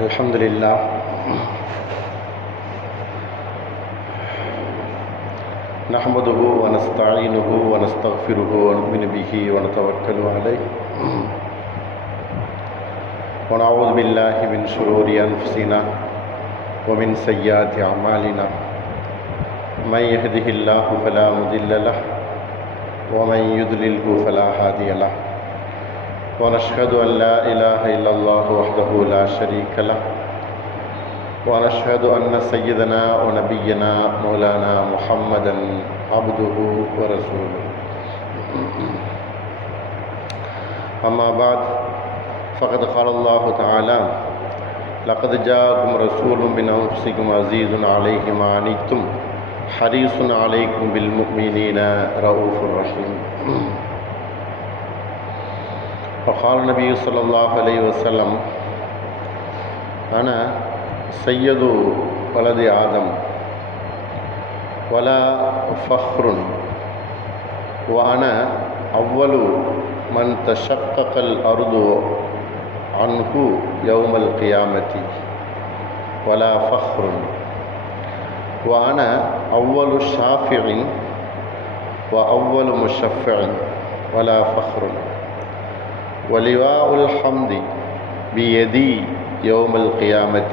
அல்ஹம்துலில்லாஹ் நஹ்மதுஹு வ நஸ்தஈனுஹு வ நஸ்தக்ஃபிருஹு வ நு'மினு பிஹி வ நதவக்கலு அலைஹி வ நஊது பில்லாஹி மின் ஷுரூரி அன்ஃபுஸினா வ மின் ஸய்யிஆத்தி அஅமாலினா மன் யஹ்திஹில்லாஹு ஃபலா முதில்ல லஹு வ மன் யுத்லில்ஹு ஃபலா ஹாதிய லஹு ونشهد أن لا إله إلا الله وحده لا شريك له ونشهد أن سيدنا ونبينا مولانا محمدا عبده ورسوله أما بعد فقد قال الله تعالى لقد جاءكم رسول من أنفسكم عزيز عليه ما عنتم حريص عليكم بالمؤمنين رؤوف رحيم. وقال النبي صلى الله عليه وسلم أنا سيد ولد آدم ولا فخر وأنا أول من تشقق الأرض عنه يوم القيامة ولا فخر وأنا أول شافع وأول مشفع ولا فخر ولواء الحمد بيدي يوم القيامة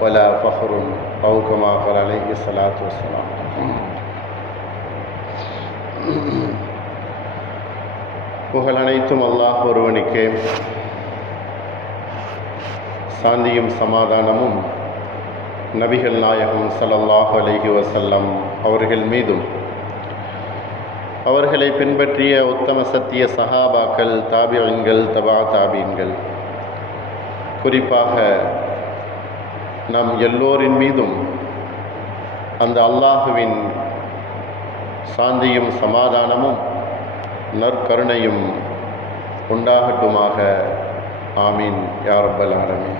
ولا فخر أو كما قال عليه الصلاة والسلام. புகழ் அனைத்தும் அல்லாஹ் ஒருவனுக்கே, சாந்தியும் சமாதானமும் நபிகள் நாயகம் ஸல்லல்லாஹு அலைஹி வஸல்லம் அவர்கள் மீதும் அவர்களை பின்பற்றிய உத்தம சத்திய சஹாபாக்கள், தாபிஈன்கள், தபா தாபீன்கள், குறிப்பாக நம் எல்லோரின் மீதும் அந்த அல்லாஹுவின் சாந்தியும் சமாதானமும் நற்கருணையும் உண்டாகட்டுமாக. ஆமீன் யா ரப்பல் ஆலமீன்.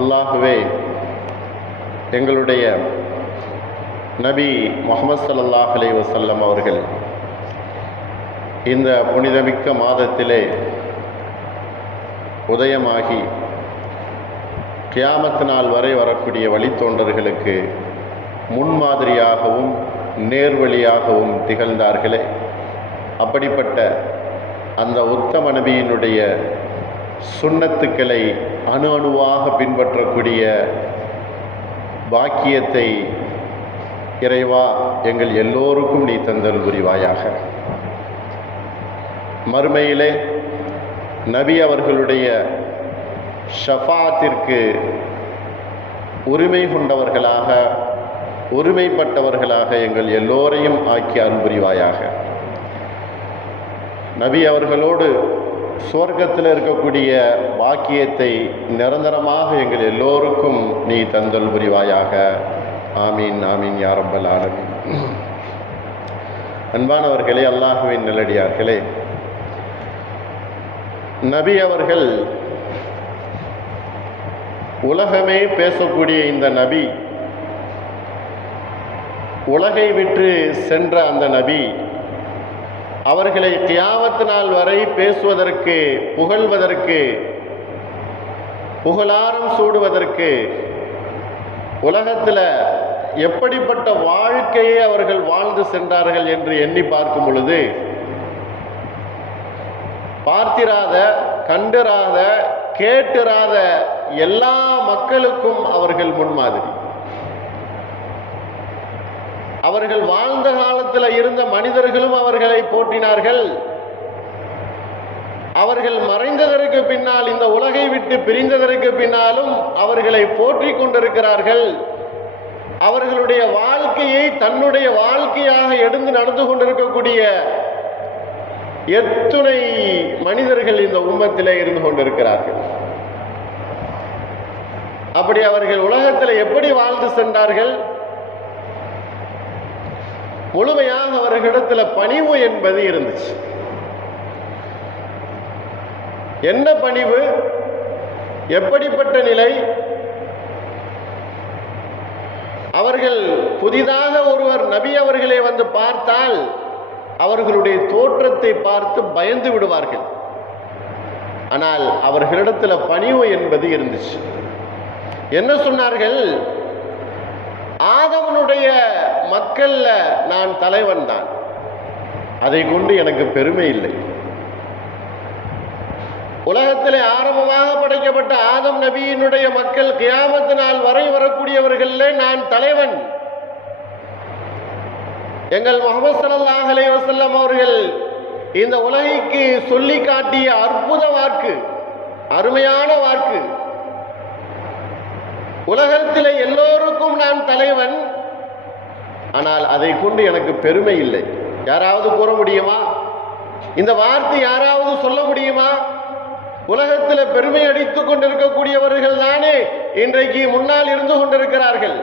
அல்லாஹுவே, எங்களுடைய நபி முஹம்மது ஸல்லல்லாஹு அலைஹி வஸல்லம் அவர்கள் இந்த புனிதமிக்க மாதத்திலே உதயமாகி கியாமத் நாள் வரை வரக்கூடிய வழித்தோன்றர்களுக்கு முன்மாதிரியாகவும் நேர்வழியாகவும் திகழ்ந்தார்களே, அப்படிப்பட்ட அந்த உத்தம நபியினுடைய சுன்னத்துக்களை அணு அணுவாக பின்பற்றக்கூடிய பாக்கியத்தை இறைவா எங்கள் எல்லோருக்கும் நீ தந்தல் புரிவாயாக. மறுமையிலே நபி அவர்களுடைய ஷஃபாத்திற்கு உரிமை கொண்டவர்களாக, உரிமைப்பட்டவர்களாக எங்கள் எல்லோரையும் ஆக்கி அருள் புரிவாயாக. நபி அவர்களோடு சுவர்க்கத்தில் இருக்கக்கூடிய பாக்கியத்தை நிரந்தரமாக எங்கள் எல்லோருக்கும் நீ தந்தல் புரிவாயாக. ஆமீன் ஆமீன் யா ரப்பல் ஆலமீன். அன்பானவர்களே, அல்லாஹுவின் நல்லடியார்களே, நபி அவர்கள் உலகமே பேசக்கூடிய இந்த நபி, உலகை விட்டு சென்ற அந்த நபி அவர்களை கியாமத் நாள் வரை பேசுவதற்கு, புகழ்வதற்கு, புகழாரம் சூடுவதற்கு, உலகத்தில் எப்படிப்பட்ட வாழ்க்கையை அவர்கள் வாழ்ந்து சென்றார்கள் என்று எண்ணி பார்க்கும் பொழுது, பார்த்திராத, கண்டிராத, கேட்டிராத எல்லா மக்களுக்கும் அவர்கள் முன்மாதிரி. அவர்கள் வாழ்ந்த காலத்தில் இருந்த மனிதர்களும் அவர்களை போற்றினார்கள். அவர்கள் மறைந்ததற்கு பின்னால், இந்த உலகை விட்டு பிரிந்ததற்கு பின்னாலும் அவர்களை போற்றி கொண்டிருக்கிறார்கள். அவர்களுடைய வாழ்க்கையை தன்னுடைய வாழ்க்கையாக எடுத்து நடந்து கொண்டிருக்கக்கூடிய எத்துணை மனிதர்கள் இந்த உம்மத்திலே இருந்து கொண்டிருக்கிறார்கள். அப்படி அவர்கள் உலகத்தில் எப்படி வாழ்ந்து சென்றார்கள்? முழுமையாக அவர்களிடத்தில் பணிவு என்பது இருந்துச்சு. என்ன பணிவு? எப்படிப்பட்ட நிலை? அவர்கள் புதிதாக ஒருவர் நபி அவர்களை வந்து பார்த்தால் அவர்களுடைய தோற்றத்தை பார்த்து பயந்து விடுவார்கள். ஆனால் அவர்களிடத்தில் பணிவு என்பது இருந்துச்சு. என்ன சொன்னார்கள்? ஆதவனுடைய மக்கள்ல நான் தலைவன் தான், அதை கொண்டு எனக்கு பெருமை இல்லை. உலகத்திலே ஆரம்பமாக படைக்கப்பட்ட ஆதம் நபியினுடைய மக்கள் கியாமத் நாள் வரை வரக்கூடியவர்களே நான் தலைவன். எங்கள் முஹம்மது ஸல்லல்லாஹு அலைஹி வஸல்லம் அவர்கள் இந்த உலகிற்கு சொல்லி காட்டிய அற்புத வாக்கு, அருமையான வாக்கு. உலகத்திலே எல்லோருக்கும் நான் தலைவன், ஆனால் அதை கொண்டு எனக்கு பெருமை இல்லை. யாராவது கூற முடியுமா? இந்த வார்த்தை யாராவது சொல்ல முடியுமா? உலகத்தில் பெருமை அடித்துக் கொண்டிருக்கக்கூடியவர்கள் தானே இன்றைக்கு முன்னால் இருந்து கொண்டிருக்கிறார்கள்.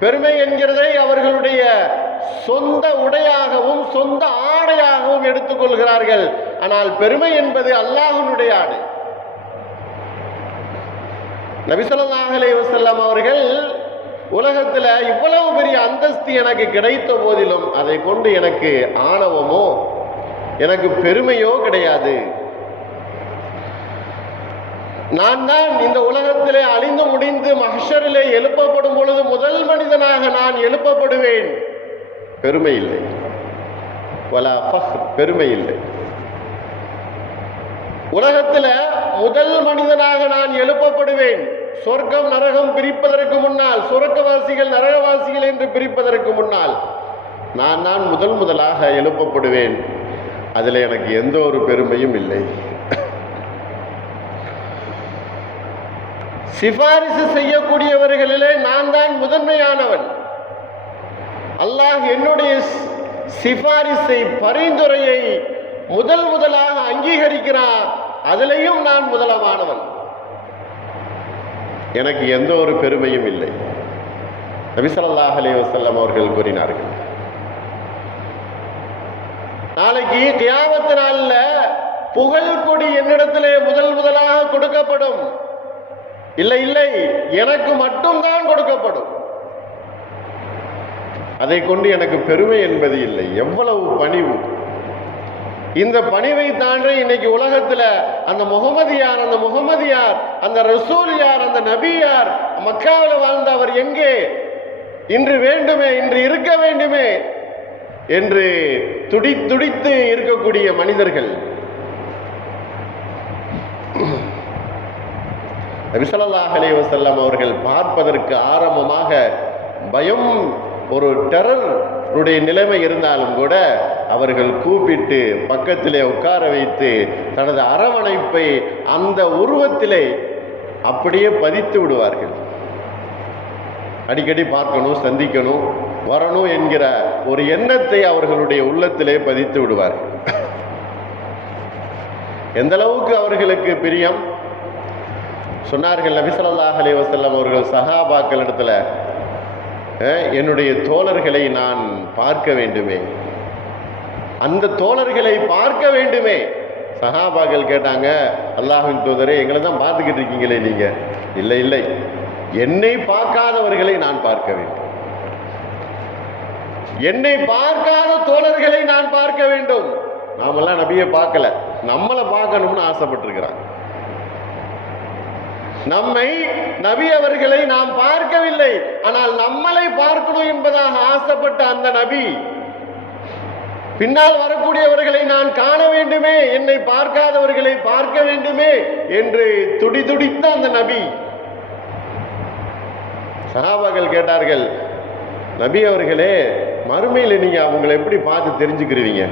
பெருமை என்கிறதை அவர்களுடைய சொந்த உடையாகவும் சொந்த ஆடையாகவும் எடுத்துக்கொள்கிறார்கள். ஆனால் பெருமை என்பது அல்லாஹ்வினுடைய ஆடை. நபி ஸல்லல்லாஹு அலைஹி வஸல்லம் அவர்கள் உலகத்தில் இவ்வளவு பெரிய அந்தஸ்து எனக்கு கிடைத்த போதிலும் அதை கொண்டு எனக்கு ஆணவமோ எனக்கு பெருமையோ கிடையாது. நான் தான் இந்த உலகத்திலே அழிந்து முடிந்து மஹ்ஷரிலே எழுப்பப்படும் பொழுது முதல் மனிதனாக நான் எழுப்பப்படுவேன். பெருமை இல்லை. வலா ஃபஹ்ர், பெருமை இல்லை. உலகத்தில் முதல் மனிதனாக நான் எழுப்பப்படுவேன். சொர்க்கம் நரகம் பிரிப்பதற்கு முன்னால், சொர்க்கவாசிகள் நரகவாசிகள் என்று பிரிப்பதற்கு முன்னால் நான் தான் முதலாக எழுப்பப்படுவேன். அதில் எனக்கு எந்த ஒரு பெருமையும் இல்லை. சிபாரிசு செய்யக்கூடியவர்களிலே நான் தான் முதன்மையானவன். அல்லாஹ் என்னுடைய சிபாரிசை, பரிந்துரையை முதலாக அங்கீகரிக்கிறான். அதிலையும் நான் முதலமானவன். எனக்கு எந்த ஒரு பெருமையும் இல்லை. நபி ஸல்லல்லாஹு அலைஹி வஸல்லம் அவர்கள் கூறினார்கள், நாளைக்கு கியாமத் நாளில் புகழ் கொடி என்னிடத்திலே முதலாக கொடுக்கப்படும். இல்லை இல்லை, எனக்கு மட்டும்தான் கொடுக்கப்படும். அதை கொண்டு எனக்கு பெருமை என்பது இல்லை. எவ்வளவு பணிவு! இந்த பணிவை தாண்டி இன்னைக்கு உலகத்தில் அந்த முகமது யார், அந்த ரசூல் யார், அந்த நபி யார், மக்காவில் வாழ்ந்த அவர் எங்கே, இன்று வேண்டுமே, இன்று இருக்க வேண்டுமே என்று துடித்து இருக்கக்கூடிய மனிதர்கள். நபி ஸல்லல்லாஹு அலைஹி வஸல்லம் அவர்கள் பார்ப்பதற்கு ஆரம்பமாக பயம், ஒரு டெரருடைய நிலைமை இருந்தாலும் கூட அவர்கள் கூப்பிட்டு பக்கத்திலே உட்கார வைத்து தனது அரவணைப்பை அந்த உருவத்திலே அப்படியே பதித்து விடுவார்கள். அடிக்கடி பார்க்கணும், சந்திக்கணும், வரணும் என்கிற ஒரு எண்ணத்தை அவர்களுடைய உள்ளத்திலே பதித்து விடுவார்கள். எந்த அளவுக்கு அவர்களுக்கு பிரியம்! சொன்னார்கள் நபி ஸல்லல்லாஹு அலைஹி வஸல்லம் அவர்கள் சஹாபாக்கள் இடத்துல, என்னுடைய தோழர்களை நான் பார்க்க வேண்டுமே, அந்த தோழர்களை பார்க்க வேண்டுமே. சஹாபாக்கள் கேட்டாங்க, அல்லாஹ்வின் தூதரே, எங்களை தான் பார்த்துக்கிட்டு இருக்கீங்களே நீங்க? இல்லை இல்லை, என்னை பார்க்காதவர்களை நான் பார்க்க வேண்டும். என்னை பார்க்காத தோழர்களை நான் பார்க்க வேண்டும். நாமெல்லாம் நபியை பார்க்கல, நம்மளை பார்க்கணும்னு ஆசைப்பட்டிருக்கிறாங்க. நம்மை, நபி அவர்களை நாம் பார்க்கவில்லை, ஆனால் நம்மளை பார்க்கணும் என்பதாக ஆசைப்பட்ட அந்த நபி, பின்னால் வரக்கூடியவர்களை நான் காண வேண்டுமே, என்னை பார்க்காதவர்களை பார்க்க வேண்டுமே என்று துடித்த அந்த நபி. சஹாபாக்கள் கேட்டார்கள், நபி அவர்களே, மறுமையில் நீங்க அவங்களை எப்படி பார்த்து தெரிஞ்சுக்கிறீங்க?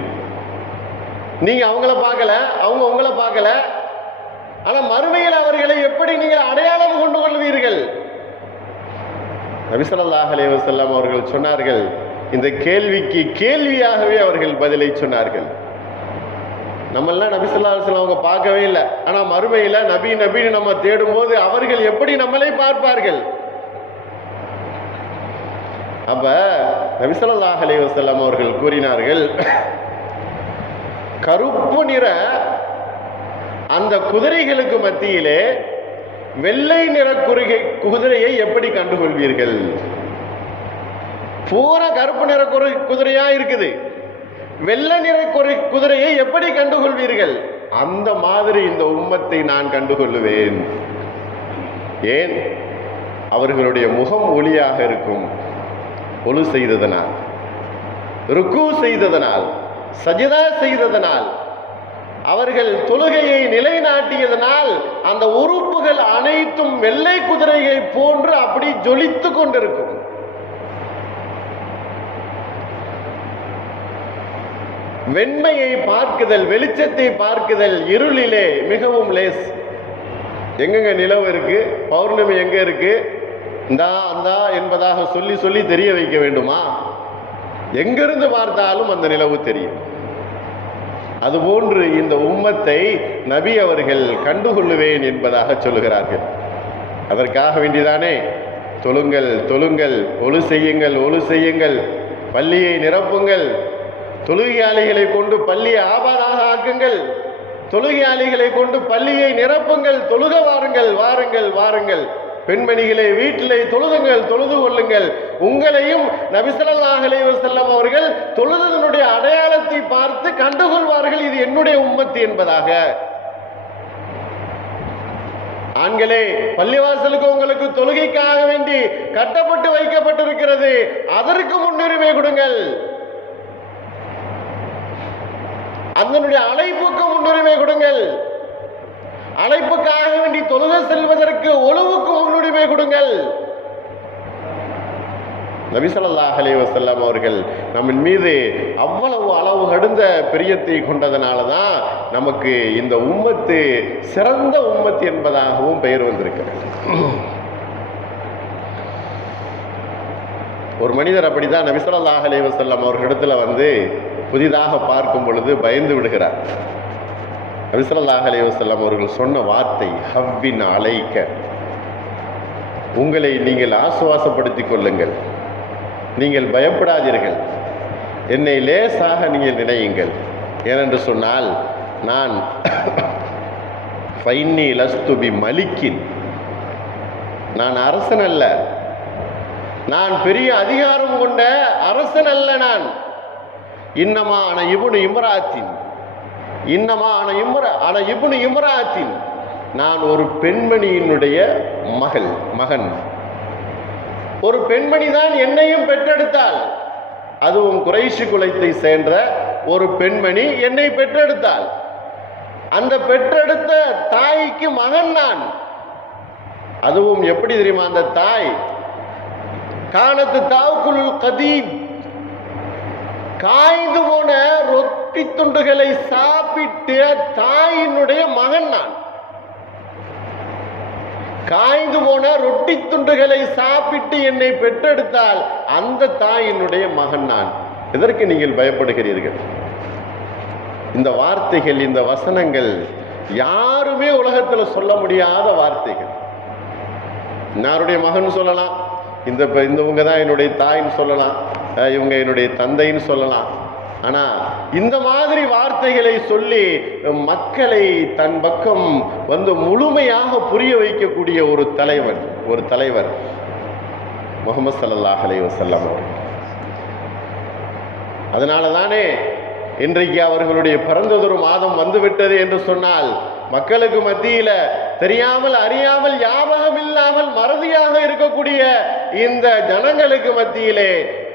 நீங்க அவங்கள பார்க்கல, அவங்க உங்களை பார்க்கல, ஆனால் மறுமையில் அவர்களை எப்படி நீங்கள் அடையாளம் கொண்டு கொள்வீர்கள்? நபி ஸல்லல்லாஹு அலைஹி வஸல்லம் அவர்கள் சொன்னார்கள், இந்த கேள்விக்கு கேள்வியாகவே அவர்கள் பதிலை சொன்னார்கள். நம்மெல்லாம் நபி ஸல்லல்லாஹு அலைஹி வஸல்லம் அவங்க பார்க்கவே இல்லை, ஆனால் மறுமையில் நபின்னு நம்ம தேடும்போது அவர்கள் எப்படி நம்மளை பார்ப்பார்கள்? அப்ப நபி ஸல்லல்லாஹு அலைஹி வஸல்லம் அவர்கள் கூறினார்கள், கருப்பு நிற அந்த குதிரைகளுக்கு மத்தியிலே வெள்ளை நிற குதிரையை எப்படி கண்டுகொள்வீர்கள்? பூரா கருப்பு நிற குதிரையா இருக்குது, வெள்ளை நிற குதிரையை எப்படி கண்டுகொள்வீர்கள்? அந்த மாதிரி இந்த உம்மத்தை நான் கண்டுகொள்ளுவேன். ஏன்? அவர்களுடைய முகம் ஒளியாக இருக்கும். ஒழு செய்ததனால், ருக்கு செய்ததனால், சஜிதா செய்ததனால், அவர்கள் தொழுகையை நிலைநாட்டியதனால் அந்த உறுப்புகள் அனைத்தும் வெள்ளை குதிரையை போன்று அப்படி ஜொலித்து கொண்டிருக்கும். வெண்மையை பார்க்குதல், வெளிச்சத்தை பார்க்குதல் இருளிலே மிகவும் லேஸ். எங்கெங்க நிலவு இருக்கு, பௌர்ணமி எங்க இருக்கு, இந்தா அந்தா என்பதாக சொல்லி சொல்லி தெரிய வைக்க வேண்டுமா? எங்கிருந்து பார்த்தாலும் அந்த நிலவு தெரியும். அதுபோன்று இந்த உம்மத்தை நபி அவர்கள் கண்டுகொள்ளுவேன் என்பதாக சொல்லுகிறார்கள். அதற்காக வேண்டிதானே தொழுங்கள் தொழுங்கள், ஒழு செய்யுங்கள் ஒழு செய்யுங்கள், பள்ளியை நிரப்புங்கள், தொழுகையாளிகளை கொண்டு பள்ளியை ஆபாதாக ஆக்குங்கள், தொழுகையாளிகளை கொண்டு பள்ளியை நிரப்புங்கள், தொழுக வாருங்கள் வாருங்கள் வாருங்கள், பெண்மணிகளை வீட்டிலே தொழுதுங்கள், தொழுது கொள்ளுங்கள். உங்களையும் நபி ஸல்லல்லாஹு அலைஹி வஸல்லம் அவர்கள் தொழுதனுடைய அடையாளத்தை பார்த்து கண்டுகொள்வார்கள், இது என்னுடைய உம்மத்து என்பதாக. ஆண்களே, பள்ளிவாசலுக்கு உங்களுக்கு தொழுகைக்காக வேண்டி கட்டப்பட்டு வைக்கப்பட்டிருக்கிறது, அதற்கு முன்னுரிமை கொடுங்கள். அதனுடைய அழைப்புக்கு முன்னுரிமை கொடுங்கள். அழைப்புக்காக வேண்டி தொழுகை செல்வதற்கு ஒழுவுக்கு முன்னுரிமை கொடுங்கள். நபி ஸல்லல்லாஹு அலைஹி வஸல்லம் அவர்கள் நம்ம மீது அவ்வளவு அளவு கடந்த பிரியத்தை கொண்டதனால தான் நமக்கு இந்த உம்மத்து சிறந்த உம்மத்து என்பதாகவும் பெயர் வந்திருக்கிறது. ஒரு மனிதர் அப்படிதான் நபி ஸல்லல்லாஹு அலைஹி வஸல்லம் அவர்களிடத்துல வந்து புதிதாக பார்க்கும் பொழுது பயந்து விடுகிறார். நபி ஸல்லல்லாஹு அலைஹி வஸல்லம் அவர்கள் சொன்ன வார்த்தை, ஹவ்வின் அலைக்க, உங்களை நீங்கள் ஆசுவாசப்படுத்திக் கொள்ளுங்கள், நீங்கள் பயப்படாதீர்கள், என்னை லேசாக நீங்கள் நினையுங்கள். ஏனென்று சொன்னால் நான் ஃபைன்னி லஸ்து பி மலிக்கின், நான் அரசன் அல்ல, நான் பெரிய அதிகாரம் கொண்ட அரசன் அல்ல, நான் இன்னமா அன இப்னு இம்ராத்தின், இன்னமா அன இப்னு இம்ராத்தின், நான் ஒரு பெண்மணியினுடைய மகன். ஒரு பெண்மணி தான் என்னையும் பெற்றெடுத்தாள். அதுவும் குறைஷி குலத்தை சேர்ந்த ஒரு பெண்மணி என்னை பெற்றெடுத்தாள். அந்த பெற்றெடுத்த தாய்க்கு மகன் நான். அதுவும் எப்படி தெரியுமா? அந்த தாய் கானத்து தாவுக்குள் கதீத், காய்ந்து போன ரொட்டி துண்டுகளை சாப்பிட்ட தாயினுடைய மகன் நான். காய்ந்து போன ரொட்டி துண்டுகளை சாப்பிட்டு என்னை பெற்றெடுத்தால் அந்த தாயினுடைய மகன் நான். எதற்கு நீங்கள் பயப்படுகிறீர்கள்? இந்த வார்த்தைகள், இந்த வசனங்கள் யாருமே உலகத்தில் சொல்ல முடியாத வார்த்தைகள். யாருடைய மகன் சொல்லலாம், இவங்க தான் என்னுடைய தாயின்னு சொல்லலாம், இவங்க என்னுடைய தந்தைன்னு சொல்லலாம். ஆனால் இந்த மாதிரி வார்த்தைகளை சொல்லி மக்களை தன் பக்கம் வந்து முழுமையாக புரிய வைக்கக்கூடிய ஒரு தலைவர் முஹம்மது ஸல்லல்லாஹு அலைஹி வஸல்லம் அவர்கள். அதனால தானே இன்றைக்கு அவர்களுடைய பிறந்ததொரு மாதம் வந்துவிட்டது என்று சொன்னால் மக்களுக்கு மத்தியில தெரியாமல் அறியாமல் ஞாபகம் இல்லாமல் மறதியாக இருக்கக்கூடிய இந்த ஜனங்களுக்கு மத்தியிலே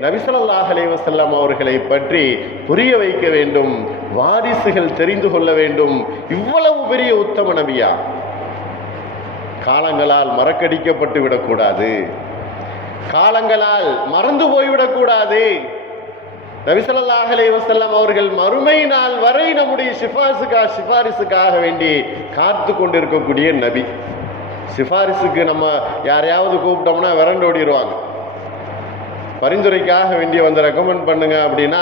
நபி ஸல்லல்லாஹு அலைஹி வஸல்லம் அவர்களை பற்றி புரிய வைக்க வேண்டும், வாரிசுகள் தெரிந்து கொள்ள வேண்டும். இவ்வளவு பெரிய உத்தம நபியா காலங்களால் மறக்கடிக்கப்பட்டு விடக்கூடாது, காலங்களால் மறந்து போய்விடக்கூடாது. நபி ஸல்லல்லாஹு அலைஹி வஸல்லம் அவர்கள் மறுமை நாள் வரை நம்முடைய சிபாரிசுக்காக வேண்டி காத்து கொண்டிருக்கக்கூடிய நபி. சிபாரிசுக்கு நம்ம யாரையாவது கூப்பிட்டோம்னா விரண்டு ஓடிடுவாங்க. பரிந்துரைக்காக வேண்டிய வந்து ரெக்கமெண்ட் பண்ணுங்க அப்படின்னா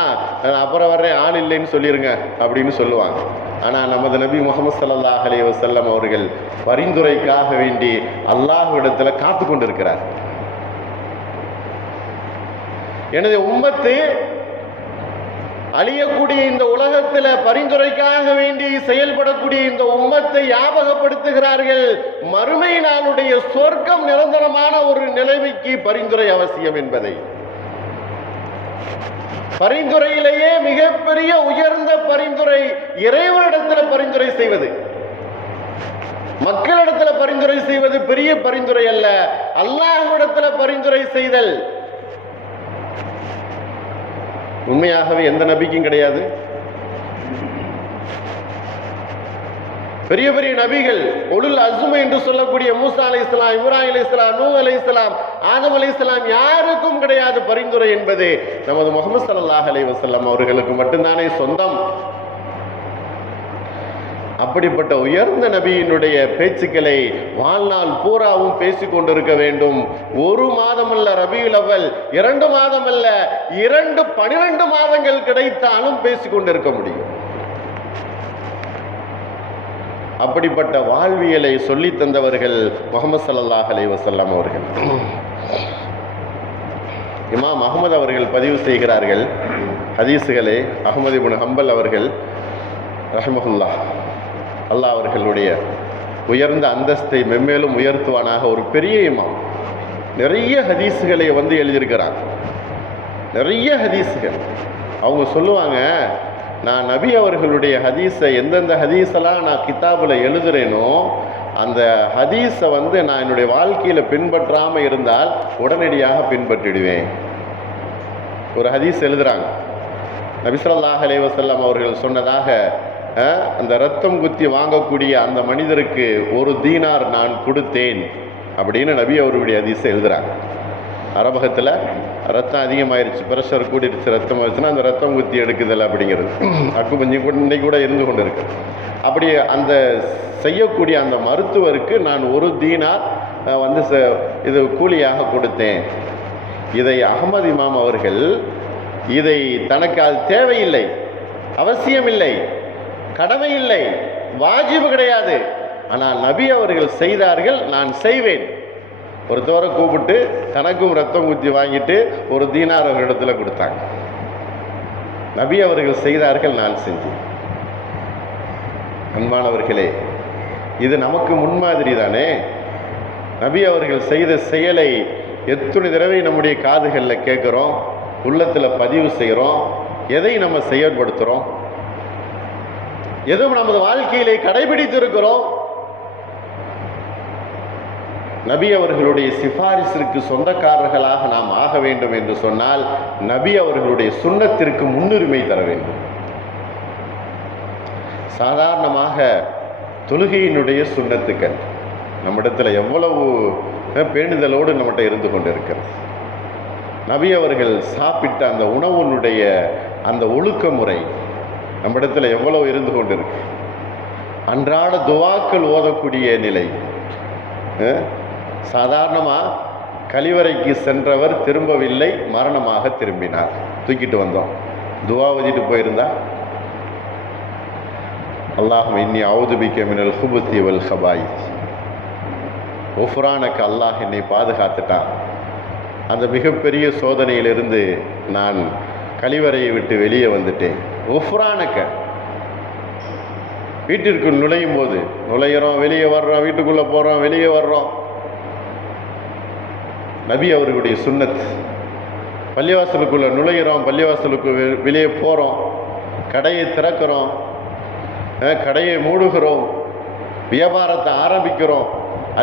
அப்புறம் வர்றேன், ஆள் இல்லைன்னு சொல்லிடுங்க அப்படின்னு சொல்லுவாங்க. ஆனால் நமது நபி முஹம்மது ஸல்லல்லாஹு அலைஹி வஸல்லம் அவர்கள் பரிந்துரைக்காக வேண்டி அல்லாஹ்விடத்தில் காத்து கொண்டிருக்கிறார். எனது உம்மத்து அழியக்கூடிய இந்த உலகத்தில் பரிந்துரைக்காக வேண்டி செயல்படக்கூடிய இந்த உம்மத்தை ஞாபகப்படுத்துகிறார்கள். மறுமை நாளுடைய சொர்க்கம் நிரந்தரமான ஒரு நிலைமைக்கு பரிந்துரை அவசியம் என்பதை. பரிந்துரையிலேயே மிகப்பெரிய உயர்ந்த பரிந்துரை இறைவனிடத்தில் பரிந்துரை செய்வது. மக்களிடத்தில் பரிந்துரை செய்வது பெரிய பரிந்துரை அல்ல, அல்லாஹ்விடத்தில் பரிந்துரை செய்தல் உண்மையாகவே எந்த நபிக்கும் கிடையாது. பெரிய பெரிய நபிகள், உலுல் அஸ்ம் என்று சொல்லக்கூடிய மூசா அலைஹிஸ்ஸலாம், இப்ராஹிம் அலைஹிஸ்ஸலாம், நூஹ் அலைஹிஸ்ஸலாம், ஆதம் அலைஹிஸ்ஸலாம் யாருக்கும் கிடையாது பரிந்துரை என்பது. நமது முஹம்மது ஸல்லல்லாஹு அலைஹி வஸல்லம் அவர்களுக்கு மட்டும்தானே சொந்தம். அப்படிப்பட்ட உயர்ந்த நபியினுடைய பேச்சுக்களை வாழ்நாள் பூராவும் பேசிக் கொண்டிருக்க வேண்டும். ஒரு மாதம் அல்ல ரபியுல் அவ்வல், 2 மாதம் அல்ல, 12 மாதங்கள் கிடைத்தாலும் பேசிக் கொண்டிருக்க முடியும். அப்படிப்பட்ட வாழ்வியலை சொல்லி தந்தவர்கள் முஹம்மது ஸல்லல்லாஹு அலைஹி வஸல்லம் அவர்கள். இமாம் அஹ்மத் அவர்கள் பதிவு செய்கிறார்கள் ஹதீஸுகளே. அஹ்மது இப்னு ஹம்பல் அவர்கள் ரஹ்மஹுல்லாஹ், அல்லாஹ் அவர்களுடைய உயர்ந்த அந்தஸ்தை மென்மேலும் உயர்த்துவானாக, ஒரு பெரிய இமாம். நிறைய ஹதீஸுகளை எழுதியிருக்கிறாங்க, நிறைய ஹதீஸுகள். அவங்க சொல்லுவாங்க, நான் நபி அவர்களுடைய ஹதீஸை எந்தெந்த ஹதீஸெல்லாம் நான் கிதாபில் எழுதுறேனோ அந்த ஹதீஸை நான் என்னுடைய வாழ்க்கையில் பின்பற்றாமல் இருந்தால் உடனடியாக பின்பற்றிடுவேன். ஒரு ஹதீஸ் எழுதுகிறாங்க, நபி ஸல்லல்லாஹு அலைஹி வஸல்லம் அவர்கள் சொன்னதாக, அந்த ரத்தம் குத்தி வாங்கக்கூடிய அந்த மனிதருக்கு 1 தீனார் நான் கொடுத்தேன் அப்படின்னு நபி அவர்களுடைய ஹதீஸை எழுதுகிறாங்க. அரபகத்தில் ரத்தம் அதிகமாகிருச்சு, ப்ரெஷர் கூடிருச்சு, ரத்தம் ஆயிடுச்சுன்னா அந்த ரத்தம் குத்தி எடுக்குதல் அப்படிங்கிறது அக்குப்பஞ்சு கூட இன்னைக்கு கூட இருந்து கொண்டு இருக்கு. அப்படி அந்த செய்யக்கூடிய அந்த மருத்துவருக்கு நான் 1 தீனார் இது கூலியாக கொடுத்தேன். இதை அஹ்மத் இமாம் அவர்கள் இதை தனக்கு அது தேவையில்லை, அவசியமில்லை, கடமை இல்லை, வாஜிபு கிடையாது, ஆனால் நபி அவர்கள் செய்தார்கள், நான் செய்வேன். ஒருத்தவரை கூப்பிட்டு தனக்கும் ரத்தம் குத்தி வாங்கிட்டு 1 தீனார் அவர்களிடத்துல கொடுத்தாங்க. நபி அவர்கள் செய்தார்கள், நான் செஞ்சேன். அன்பானவர்களே, இது நமக்கு முன்மாதிரி தானே. நபி அவர்கள் செய்த செயலை எத்தனை தடவை நம்முடைய காதுகளில் கேட்குறோம், உள்ளத்தில் பதிவு செய்கிறோம், எதை நம்ம செயல்படுத்துகிறோம், எதுவும் நமது வாழ்க்கையிலே கடைபிடித்திருக்கிறோம். நபி அவர்களுடைய சிபாரிசிற்கு சொந்தக்காரர்களாக நாம் ஆக வேண்டும் என்று சொன்னால் நபி அவர்களுடைய சுன்னத்திற்கு முன்னுரிமை தர வேண்டும். சாதாரணமாக தொழுகையினுடைய சுன்னத்துக்கள் நம்மிடத்தில் எவ்வளவு பேணுதலோடு நம்மகிட்ட இருந்து கொண்டிருக்கிறது. நபி அவர்கள் சாப்பிட்ட அந்த உணவுனுடைய அந்த ஒழுக்க முறை நம்மிடத்தில் எவ்வளவு இருந்து கொண்டிருக்கு. அன்றாட துவாக்கள் ஓதக்கூடிய நிலை. சாதாரணமாக கழிவறைக்கு சென்றவர் திரும்பவில்லை, மரணமாக திரும்பினார், தூக்கிட்டு வந்தோம். துவா ஓதிட்டு போயிருந்தா, அல்லாஹும்ம இன்னி அஊது பிக்க மினல் ஹுபுத்தி வல் ஹபாயிஸ், ஒஃப்ரானக்கு அல்லாஹ் என்னை பாதுகாத்துட்டான். அந்த மிகப்பெரிய சோதனையிலிருந்து நான் கழிவறையை விட்டு வெளியே வந்துட்டேன். ஒஃப்ரானக்க, வீட்டிற்கு நுழையும் போது நுழையிறோம், வெளியே வர்றோம், வீட்டுக்குள்ளே போகிறோம், வெளியே வர்றோம். நபி அவர்களுடைய சுன்னத். பள்ளிவாசலுக்குள்ளே நுழைகிறோம், பள்ளிவாசலுக்கு வெளியே போகிறோம், கடையை திறக்கிறோம், கடையை மூடுகிறோம், வியாபாரத்தை ஆரம்பிக்கிறோம்.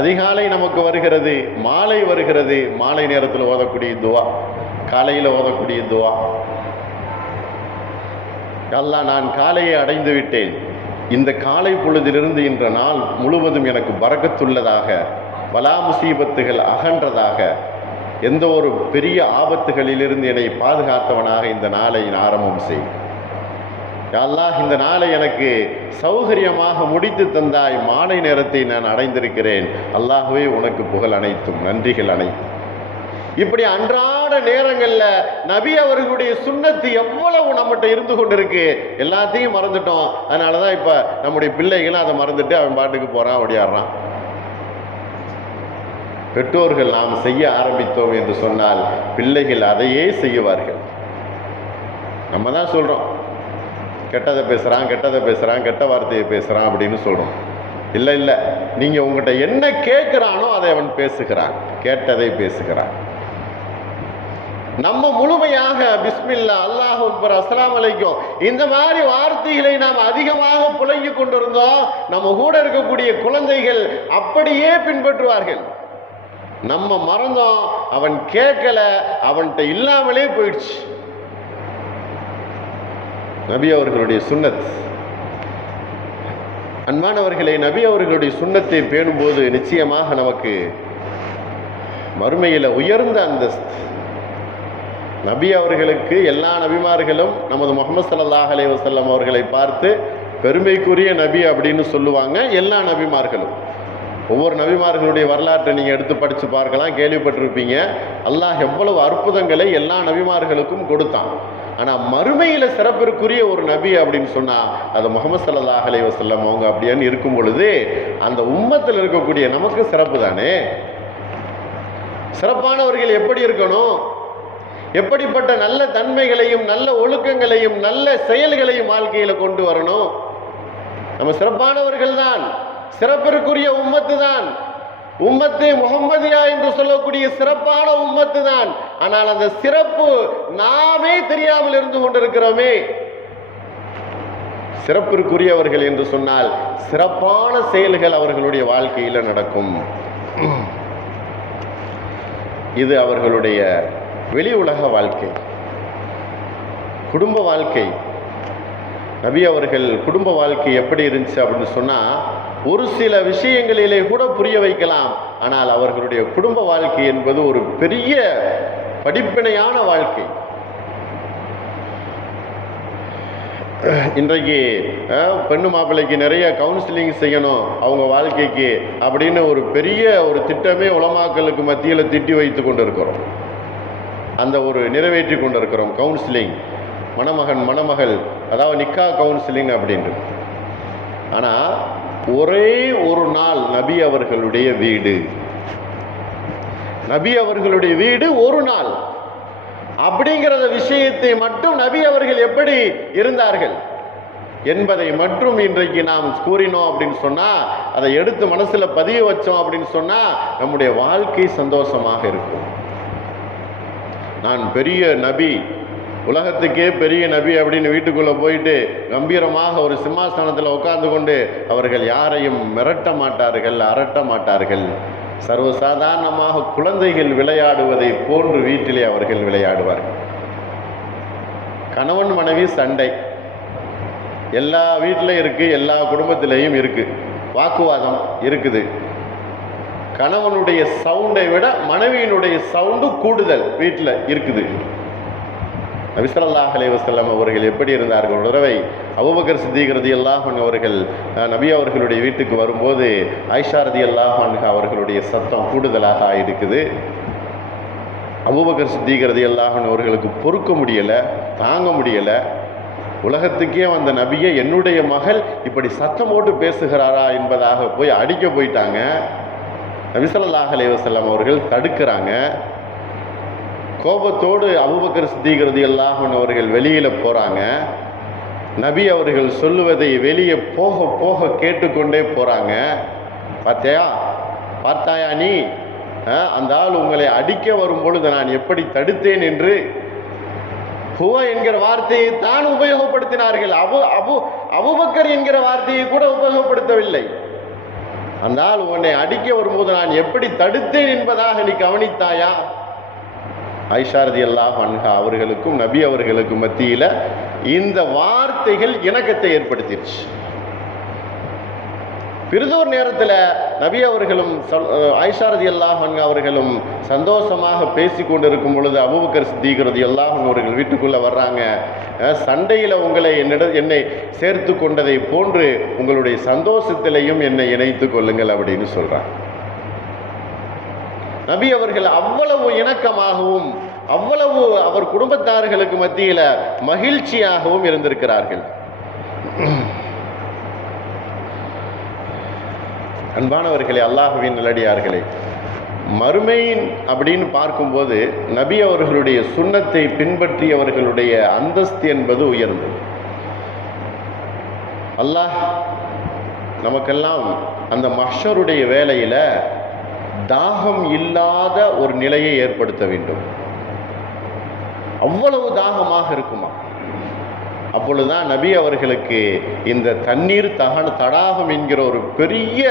அதிகாலை நமக்கு வருகிறது, மாலை வருகிறது, மாலை நேரத்தில் ஓதக்கூடிய துவா, காலையில் ஓதக்கூடிய துவா. அல்லாஹ், நான் காலையை அடைந்து விட்டேன், இந்த காலை பொழுதிலிருந்து இன்ற நாள் முழுவதும் எனக்கு பரக்கத்துள்ளதாக, வலா முசீபத்துகள் அகன்றதாக, எந்த ஒரு பெரிய ஆபத்துகளிலிருந்து என்னை பாதுகாத்தவனாக இந்த நாளை ஆரம்பம் செய். அல்லாஹ், இந்த நாளை எனக்கு சௌகரியமாக முடித்து தந்தாய், மாலை நேரத்தை நான் அடைந்திருக்கிறேன். அல்லாஹ்வே, உனக்கு புகழ் அனைத்தும், நன்றிகள் அனைத்தும். இப்படி அன்றாட நேரங்களில் நபி அவர்களுடைய சுன்னத்து எவ்வளவு நம்மகிட்ட இருந்து கொண்டிருக்கு. எல்லாத்தையும் மறந்துட்டோம். அதனால தான் இப்போ நம்முடைய பிள்ளைகளும் அதை மறந்துட்டு அவன் பாட்டுக்கு போகிறான், ஓடியாடுறான். பெற்றோர்கள் நாம் செய்ய ஆரம்பித்தோம் என்று சொன்னால் பிள்ளைகள் அதையே செய்வார்கள். நம்ம தான் சொல்கிறோம், கெட்டதை பேசுகிறான், கெட்டதை பேசுகிறான், கெட்ட வார்த்தையை பேசுகிறான் அப்படின்னு சொல்கிறோம். இல்லை இல்லை, நீங்கள் உங்கள்கிட்ட என்ன கேட்குறானோ அதை அவன் பேசுகிறான், கேட்டதை பேசுகிறான். நம்ம முழுமையாக பிஸ்மில்லா, அல்லாஹ் அக்பர், அஸ்ஸலாமு அலைக்கும் இந்த மாதிரி வார்த்தைகளை நாம் அதிகமாக புழங்கி கொண்டிருந்தோம். நம்ம கூட இருக்கக்கூடிய குழந்தைகள் அப்படியே பின்பற்றுவார்கள். நம்ம மறந்தோம், அவன் கேட்கல, அவன்கிட்ட இல்லாமலே போயிடுச்சு. நபி அவர்களுடைய சுன்னத். அன்பானவர்களே, நபி அவர்களுடைய சுன்னத்தை பேணும்போது நிச்சயமாக நமக்கு மறுமையில் உயர்ந்த அந்தஸ்து. நபி அவர்களுக்கு எல்லா நபிமார்களும் நமது முஹம்மது ஸல்லல்லாஹு அலைஹி வஸல்லம் அவர்களை பார்த்து பெருமைக்குரிய நபி அப்படின்னு சொல்லுவாங்க. எல்லா நபிமார்களும், ஒவ்வொரு நபிமார்களுடைய வரலாற்றை நீங்கள் எடுத்து படித்து பார்க்கலாம், கேள்விப்பட்டிருப்பீங்க. அல்லாஹ் எவ்வளவு அற்புதங்களை எல்லா நபிமார்களுக்கும் கொடுத்தான். ஆனால் மறுமையில் சிறப்பிற்குரிய ஒரு நபி அப்படின்னு சொன்னால் அது முஹம்மது ஸல்லல்லாஹு அலைஹி வஸல்லம் அவங்க அப்படின்னு இருக்கும் பொழுது அந்த உம்மத்தில் இருக்கக்கூடிய நமக்கு சிறப்பு தானே. சிறப்பானவர்கள் எப்படி இருக்கணும், எப்படிப்பட்ட நல்ல தன்மைகளையும் நல்ல ஒழுக்கங்களையும் நல்ல செயல்களையும் வாழ்க்கையில் கொண்டு வரணும். நம்ம சிறப்பானவர்கள் தான், சிறப்பிற்குரிய உம்மத்து தான், உம்மத்து முஹம்மதியா என்று சொல்லக்கூடிய சிறப்பான உம்மத்து தான். ஆனால் அந்த சிறப்பு நாமே தெரியாமல் இருந்து கொண்டிருக்கிறோமே. சிறப்பிற்குரியவர்கள் என்று சொன்னால் சிறப்பான செயல்கள் அவர்களுடைய வாழ்க்கையில் நடக்கும். இது அவர்களுடைய வெளி உலக வாழ்க்கை, குடும்ப வாழ்க்கை. நபி அவர்கள் குடும்ப வாழ்க்கை எப்படி இருந்துச்சு அப்படின்னு சொன்னால் ஒரு சில விஷயங்களிலே கூட புரிய வைக்கலாம். ஆனால் அவர்களுடைய குடும்ப வாழ்க்கை என்பது ஒரு பெரிய படிப்பினையான வாழ்க்கை. இன்றைக்கு பெண்ணு மாப்பிள்ளைக்கு நிறைய கவுன்சிலிங் செய்யணும் அவங்க வாழ்க்கைக்கு அப்படின்னு ஒரு பெரிய ஒரு திட்டமே உலமாக்களுக்கு மத்தியில் திட்டி வைத்து கொண்டு இருக்கிறோம். அந்த ஒரு நிறைவேற்றி கொண்டு இருக்கிறோம். கவுன்சிலிங், மணமகன் மணமகள், அதாவது நிக்கா கவுன்சிலிங் அப்படின்ட்டு. ஆனால் ஒரே ஒரு நாள் நபி அவர்களுடைய வீடு, நபி அவர்களுடைய வீடு ஒரு நாள் அப்படிங்கிற விஷயத்தை மட்டும் நபி அவர்கள் எப்படி இருந்தார்கள் என்பதை மட்டும் இன்றைக்கு நாம் கூறினோம் அப்படின்னு சொன்னால், அதை எடுத்து மனசில் பதிய வச்சோம் அப்படின்னு சொன்னால் நம்முடைய வாழ்க்கை சந்தோஷமாக இருக்கும். நான் பெரிய நபி, உலகத்துக்கே பெரிய நபி அப்படின்னு வீட்டுக்குள்ளே போயிட்டு கம்பீரமாக ஒரு சிம்மாசனத்தில் உட்கார்ந்து கொண்டு அவர்கள் யாரையும் மிரட்ட மாட்டார்கள், அரட்ட மாட்டார்கள். சர்வசாதாரணமாக குழந்தைகள் விளையாடுவதை போன்று வீட்டிலே அவர்கள் விளையாடுவார்கள். கணவன் மனைவி சண்டை எல்லா வீட்டிலையும் இருக்குது, எல்லா குடும்பத்திலையும் இருக்குது. வாக்குவாதம் இருக்குது. கணவனுடைய சவுண்டை விட மனைவியினுடைய சவுண்டு கூடுதல் வீட்டில் இருக்குது. நபி ஸல்லல்லாஹு அலைஹி வஸல்லம் அவர்கள் எப்படி இருந்தார்கள்? ஒரு தடவை அபூபக்கர் சித்தீக் ரலியல்லாஹு அன்ஹு அவர்கள் நபி அவர்களுடைய வீட்டுக்கு வரும்போது ஆயிஷா ரலியல்லாஹு அன்ஹா அவர்களுடைய சத்தம் கூடுதலாக ஆயிருக்குது. அபூபக்கர் சித்தீக் ரலியல்லாஹு அன்ஹு அவர்களுக்கு பொறுக்க முடியலை, தாங்க முடியலை. உலகத்துக்கே வந்த நபியை என்னுடைய மகள் இப்படி சத்தம் போட்டு பேசுகிறாரா என்பதாக போய் அடிக்க போயிட்டாங்க. நபி ஸல்லல்லாஹு அலைஹி வஸல்லம் அவர்கள் தடுக்கிறாங்க. கோபத்தோடு அபூபக்கர் சித்தீக் ரலியல்லாஹு அன்ஹு அவர்கள் வெளியில் போகிறாங்க. நபி அவர்கள் சொல்லுவதை வெளியே போக போக கேட்டுக்கொண்டே போகிறாங்க. பார்த்தாயா நீ, அந்த ஆள் உங்களை அடிக்க வரும்பொழுது நான் எப்படி தடுத்தேன் என்று ஹுவ என்கிற வார்த்தையை தான் உபயோகப்படுத்தினார்கள். அபூபக்கர் என்கிற வார்த்தையை கூட உபயோகப்படுத்தவில்லை. அந்த ஆள் உன்னை அடிக்க வரும்போது நான் எப்படி தடுத்தேன் என்பதாக நீ கவனித்தாயா? ஆயிஷா ரலியல்லாஹு அன்ஹா அவர்களுக்கும் நபி அவர்களுக்கும் மத்தியில் இந்த வார்த்தைகள் இணக்கத்தை ஏற்படுத்திடுச்சு. பிறிதோர் நேரத்தில் நபி அவர்களும் ஆயிஷா ரலியல்லாஹு அன்ஹா அவர்களும் சந்தோஷமாக பேசி கொண்டிருக்கும் பொழுது அபூபக்கர் சித்தீக் ரலியல்லாஹு அன்ஹு அவர்கள் வீட்டுக்குள்ளே வர்றாங்க. சண்டையில் உங்களை என்னை சேர்த்து கொண்டதை போன்று உங்களுடைய சந்தோஷத்திலையும் என்னை இணைத்து கொள்ளுங்கள் அப்படின்னு சொல்கிறாங்க. நபி அவர்கள் அவ்வளவு இணக்கமாகவும் அவ்வளவு அவர் குடும்பத்தார்களுக்கு மத்தியில் மகிழ்ச்சியாகவும் இருந்திருக்கிறார்கள். அன்பானவர்களே, அல்லாஹ்வின் நல்லடியார்களே, மறுமையின் அப்படின்னு பார்க்கும்போது நபி அவர்களுடைய சுன்னத்தை பின்பற்றியவர்களுடைய அந்தஸ்து என்பது உயர்ந்தது. அல்லாஹ் நமக்கெல்லாம் அந்த மஹ்ஷருடைய வேளையில் தாகம் இல்லாத ஒரு நிலையை ஏற்படுத்த வேண்டும். அவ்வளவு தாகமாக இருக்குமா. அப்பொழுதுதான் நபி அவர்களுக்கு இந்த தண்ணீர் தடாகம் என்கிற ஒரு பெரிய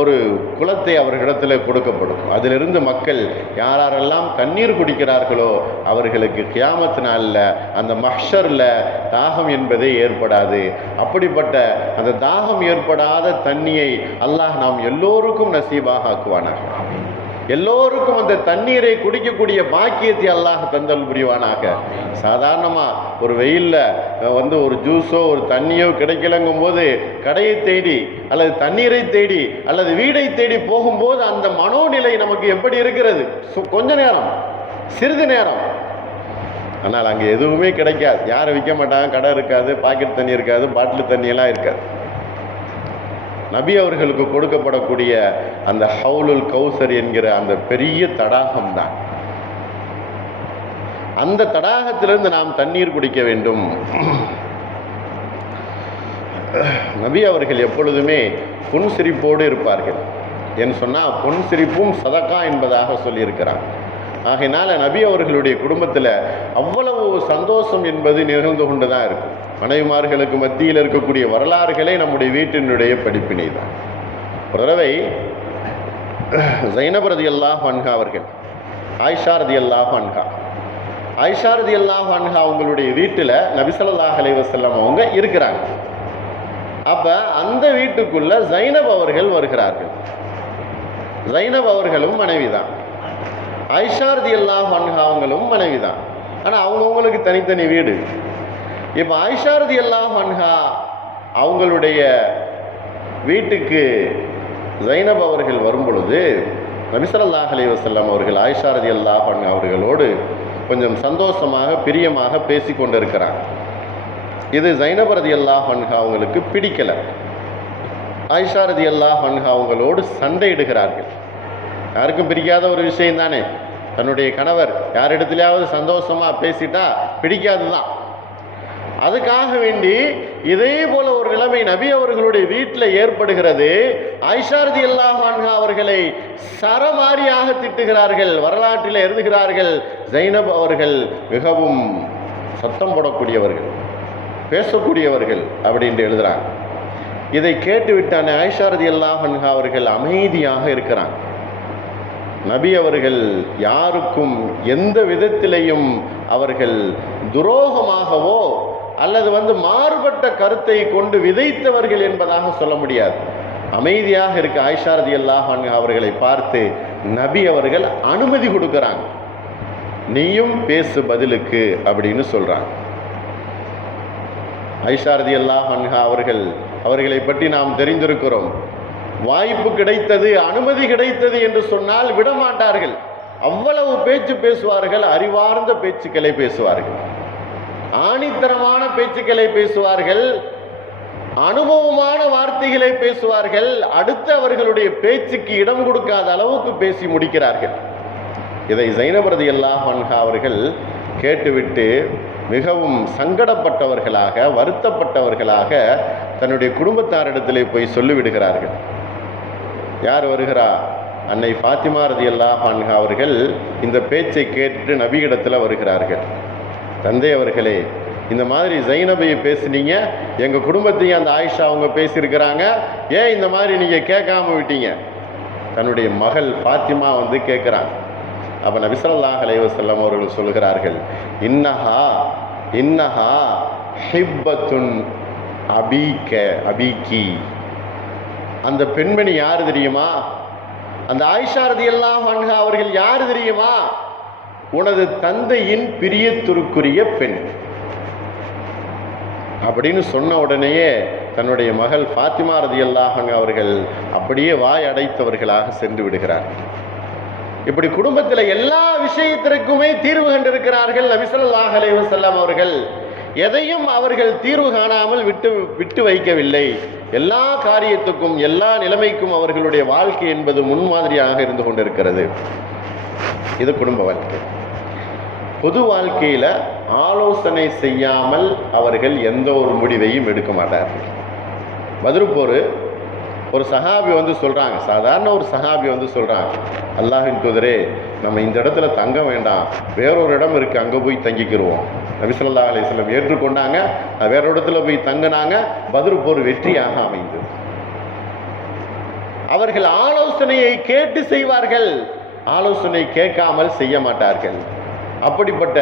ஒரு குளத்தை அவர்களிடத்தில் கொடுக்கப்படும். அதிலிருந்து மக்கள் யாரெல்லாம் தண்ணீர் குடிக்கிறார்களோ அவர்களுக்கு கியாமத் நாளில் அந்த மஹ்ஷரில் தாகம் என்பதே ஏற்படாது. அப்படிப்பட்ட அந்த தாகம் ஏற்படாத தண்ணியை அல்லாஹ் நாம் எல்லோருக்கும் நசீபாக ஆக்குவானாக. எல்லோருக்கும் அந்த தண்ணீரை குடிக்கக்கூடிய பாக்கியத்தை அல்லாஹ் தந்தல் புரிவானாக. சாதாரணமாக ஒரு வெயிலில் ஒரு ஜூஸோ ஒரு தண்ணியோ கிடைக்கலங்கும் போது கடையை தேடி அல்லது தண்ணீரை தேடி அல்லது வீடை தேடி போகும்போது அந்த மனோநிலை நமக்கு எப்படி இருக்கிறது? கொஞ்ச நேரம், சிறிது நேரம். ஆனால் அங்கே எதுவுமே கிடைக்காது. யாரும் விற்க மாட்டாங்க, கடை இருக்காது, பாக்கெட் தண்ணி இருக்காது, பாட்டில் தண்ணியெல்லாம் இருக்காது. நபி அவர்களுக்கு கொடுக்கப்படக்கூடிய அந்த ஹவுலுல் கௌசர் என்கிற அந்த பெரிய தடாகம் தான். அந்த தடாகத்திலிருந்து நாம் தண்ணீர் குடிக்க வேண்டும். நபி அவர்கள் எப்பொழுதுமே புன்சிரிப்போடு இருப்பார்கள். என்று சொன்னால் புன்சிரிப்பும் சதக்கா என்பதாக சொல்லியிருக்கிறார். ஆகையினால நபி அவர்களுடைய குடும்பத்தில் அவ்வளவு சந்தோஷம் என்பது நிகழ்ந்து கொண்டு தான் இருக்கும். மனைவிமார்களுக்கு மத்தியில் இருக்கக்கூடிய வரலாறுகளே நம்முடைய வீட்டினுடைய படிப்பினை தான். ஒரு தடவை ஸைனப் ரலியல்லாஹு அன்ஹா அவர்கள் ஆயிஷா ரலியல்லாஹு அன்ஹா அவங்களுடைய வீட்டில் நபி ஸல்லல்லாஹு அலைஹி வஸல்லம் அவங்க இருக்கிறாங்க. அப்போ அந்த வீட்டுக்குள்ள ஸைனப் அவர்கள் வருகிறார்கள். ஸைனப் அவர்களும் மனைவி தான், ஆயிஷா ரலியல்லாஹு அன்ஹா அவங்களும் மனைவி தான். ஆனால் அவங்கவுங்களுக்கு தனித்தனி வீடு. இப்போ ஆயிஷா ரலியல்லாஹு அன்ஹா அவங்களுடைய வீட்டுக்கு ஸைனப் அவர்கள் வரும் பொழுது நபி ஸல்லல்லாஹு அலைஹி வஸல்லம் அவர்கள் ஆயிஷா ரலியல்லாஹு அன்ஹா அவர்களோடு கொஞ்சம் சந்தோஷமாக பிரியமாக பேசி கொண்டு இருக்கிறாங்க. இது ஸைனப் ரலியல்லாஹு அன்ஹா அவங்களுக்கு பிடிக்கலை. ஆயிஷா ரலியல்லாஹு அன்ஹா அவங்களோடு சண்டையிடுகிறார்கள். யாருக்கும் பிடிக்காத ஒரு விஷயம் தானே. தன்னுடைய கணவர் யாரிடத்துலையாவது சந்தோஷமாக பேசிட்டா பிடிக்காது தான். அதுக்காக வேண்டி இதே போல ஒரு நிலைமை நபி அவர்களுடைய வீட்டில் ஏற்படுகிறது. ஆயிஷா ரலியல்லாஹு அன்ஹா அவர்களை சரமாரியாக திட்டுகிறார்கள், வரலாற்றில் எழுதுகிறார்கள். ஸைனப் அவர்கள் மிகவும் சத்தம் போடக்கூடியவர்கள், பேசக்கூடியவர்கள் அப்படின்னு எழுதுகிறாங்க. இதை கேட்டுவிட்டான ஆயிஷா ரலியல்லாஹு அன்ஹா அவர்கள் அமைதியாக இருக்கிறாங்க. நபி அவர்கள் யாருக்கும் எந்த விதத்திலையும் அவர்கள் துரோகமாகவோ அல்லது மாறுபட்ட கருத்தை கொண்டு விதைத்தவர்கள் என்பதாக சொல்ல முடியாது. அமைதியாக இருக்க ஆயிஷா ரலியல்லாஹு அன்ஹா அவர்களை பார்த்து நபி அவர்கள் அனுமதி கொடுக்குறாங்க. நீயும் பேசு பதிலுக்கு அப்படின்னு சொல்றாங்க. ஆயிஷா ரலியல்லாஹு அன்ஹா அவர்களை பற்றி நாம் தெரிந்திருக்கிறோம். வாய்ப்பு கிடைத்தது, அனுமதி கிடைத்தது என்று சொன்னால் விடமாட்டார்கள். அவ்வளவு பேச்சு பேசுவார்கள், அறிவார்ந்த பேச்சுக்களை பேசுவார்கள், ஆணித்தரமான பேச்சுக்களை பேசுவார்கள், அனுபவமான வார்த்தைகளை பேசுவார்கள். அடுத்து அவர்களுடைய பேச்சுக்கு இடம் கொடுக்காத அளவுக்கு பேசி முடிக்கிறார்கள். இதை ஸைனப் ரலியல்லாஹு அன்ஹா அவர்கள் கேட்டுவிட்டு மிகவும் சங்கடப்பட்டவர்களாக, வருத்தப்பட்டவர்களாக தன்னுடைய குடும்பத்தாரிடத்திலே போய் சொல்லிவிடுகிறார்கள். யார் வருகிறா? அன்னை ஃபாத்திமா ரலியல்லாஹு அன்ஹா அவர்கள் இந்த பேச்சை கேட்டுட்டு நபியிடத்தில் வருகிறார்கள். தந்தை அவர்களே, இந்த மாதிரி ஸைனபை பேசுனீங்க, எங்கள் குடும்பத்தையும் அந்த ஆயிஷா அவங்க பேசியிருக்கிறாங்க, ஏன் இந்த மாதிரி நீங்கள் கேட்காம விட்டீங்க? தன்னுடைய மகள் ஃபாத்திமா கேட்குறாங்க. அப்போ நபி ஸல்லல்லாஹு அலைஹி வஸல்லம் அவர்கள் சொல்கிறார்கள், இன்னஹா ஹிப்பத்துன் அபீக்கி. அந்த பெண்மணி யார் தெரியுமா? அந்த ஆயிஷா ரலியல்லாஹு அன்ஹா அவர்கள் யார் தெரியுமா? உனது தந்தையின் பிரியத்திற்குரிய பெண் அப்படின்னு சொன்ன உடனேயே தன்னுடைய மகள் ஃபாத்திமா ரலியல்லாஹு அன்ஹா அவர்கள் அப்படியே வாய் அடைத்தவர்களாக சென்று விடுகிறார். இப்படி குடும்பத்தில் எல்லா விஷயத்திற்குமே தீர்வு கண்டிருக்கிறார்கள் நபி ஸல்லல்லாஹு அலைஹி வஸல்லம் அவர்கள். எதையும் அவர்கள் தீர்வு காணாமல் விட்டு வைக்கவில்லை. எல்லா காரியத்துக்கும் எல்லா நிலைமைக்கும் அவர்களுடைய வாழ்க்கை என்பது முன்மாதிரியாக இருந்து கொண்டிருக்கிறது. இது குடும்ப வாழ்க்கை. பொது வாழ்க்கையில் ஆலோசனை செய்யாமல் அவர்கள் எந்த ஒரு முடிவையும் எடுக்க மாட்டார்கள். பத்ர் போர் ஒரு சஹாபி வந்து சொல்கிறாங்க, சாதாரண ஒரு சஹாபி வந்து சொல்கிறாங்க, அல்லாஹ்வின் தூதரே, நம்ம இந்த இடத்துல தங்க வேண்டாம், வேறொரு இடம் இருக்குது, அங்கே போய் தங்கிக்கிடுவோம். நபி ஸல்லல்லாஹு அலைஹி வஸல்லம் ஏற்றுக்கொண்டாங்க. வேற இடத்துல போய் தங்கினாங்க. பத்ர் போர் வெற்றியாக அமைந்தது. அவர்கள் ஆலோசனையை கேட்டு செய்வார்கள், ஆலோசனை கேட்காமல் செய்ய மாட்டார்கள். அப்படிப்பட்ட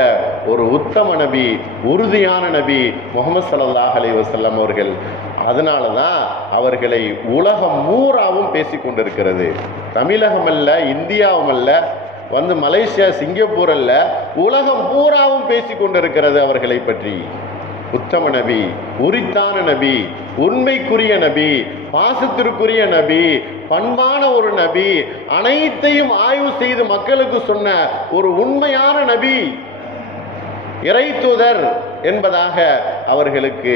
ஒரு உத்தம நபி, உறுதியான நபி முஹம்மது ஸல்லல்லாஹு அலைஹி வஸல்லம் அவர்கள். அதனால தான் அவர்களை உலகம் பூராவும் பேசிக்கொண்டிருக்கிறது. தமிழகம் அல்ல, இந்தியாவும் அல்ல, வந்து மலேசியா, சிங்கப்பூர் அல்ல, உலகம் பூராவும் பேசிக்கொண்டிருக்கிறது அவர்களை பற்றி. உத்தம நபி, உரித்தான நபி, உண்மைக்குரிய நபி, பாசத்திற்குரிய நபி, பண்பான ஒரு நபி, அனைத்தையும் ஆய்வு செய்து மக்களுக்கு சொன்ன ஒரு உண்மையான நபி, இறை தூதர் என்பதாக அவர்களுக்கு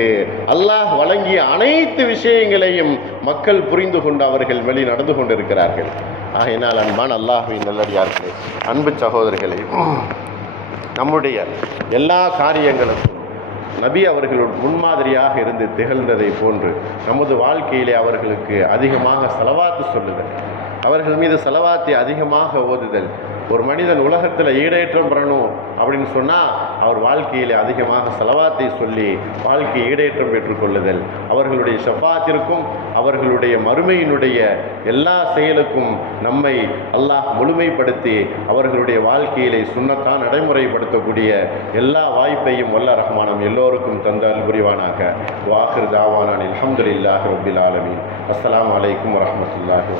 அல்லாஹ் வழங்கிய அனைத்து விஷயங்களையும் மக்கள் புரிந்து கொண்டு அவர்கள் வெளி நடந்து கொண்டிருக்கிறார்கள். ஆகையினால் அன்பான அல்லாஹ்வின் நல்லடியார்களே, அன்பு சகோதரர்களே, நம்முடைய எல்லா காரியங்களுக்கும் நபி அவர்கள் முன்மாதிரியாக இருந்து திகழ்ந்ததை போன்று நமது வாழ்க்கையிலே அவர்களுக்கு அதிகமாக ஸலவாத்து சொல்லுதல், அவர்கள் மீது ஸலவாத்தை அதிகமாக ஓதுதல். ஒரு மனிதன் உலகத்தில் ஈடேற்றம் பெறணும் அப்படின்னு சொன்னால் அவர் வாழ்க்கையில் அதிகமாக ஸலவாத்தை சொல்லி வாழ்க்கை ஈடேற்றம் பெற்றுக்கொள்ளுதல், அவர்களுடைய ஷஃபாத்திற்கும் அவர்களுடைய மறுமையினுடைய எல்லா செயலுக்கும் நம்மை அல்லாஹ் முழுமைப்படுத்தி அவர்களுடைய வாழ்க்கையிலே சுன்னத்தான் நடைமுறைப்படுத்தக்கூடிய எல்லா வாய்ப்பையும் வல்ல ரஹ்மானும் எல்லோருக்கும் தந்தால் புரிவானாக. வாஹிர் தாவானான் அல்ஹம்துலில்லாஹி ரப்பில் ஆலமீன். அஸ்ஸலாமு அலைக்கும் வரஹ்மத்துல்லாஹி.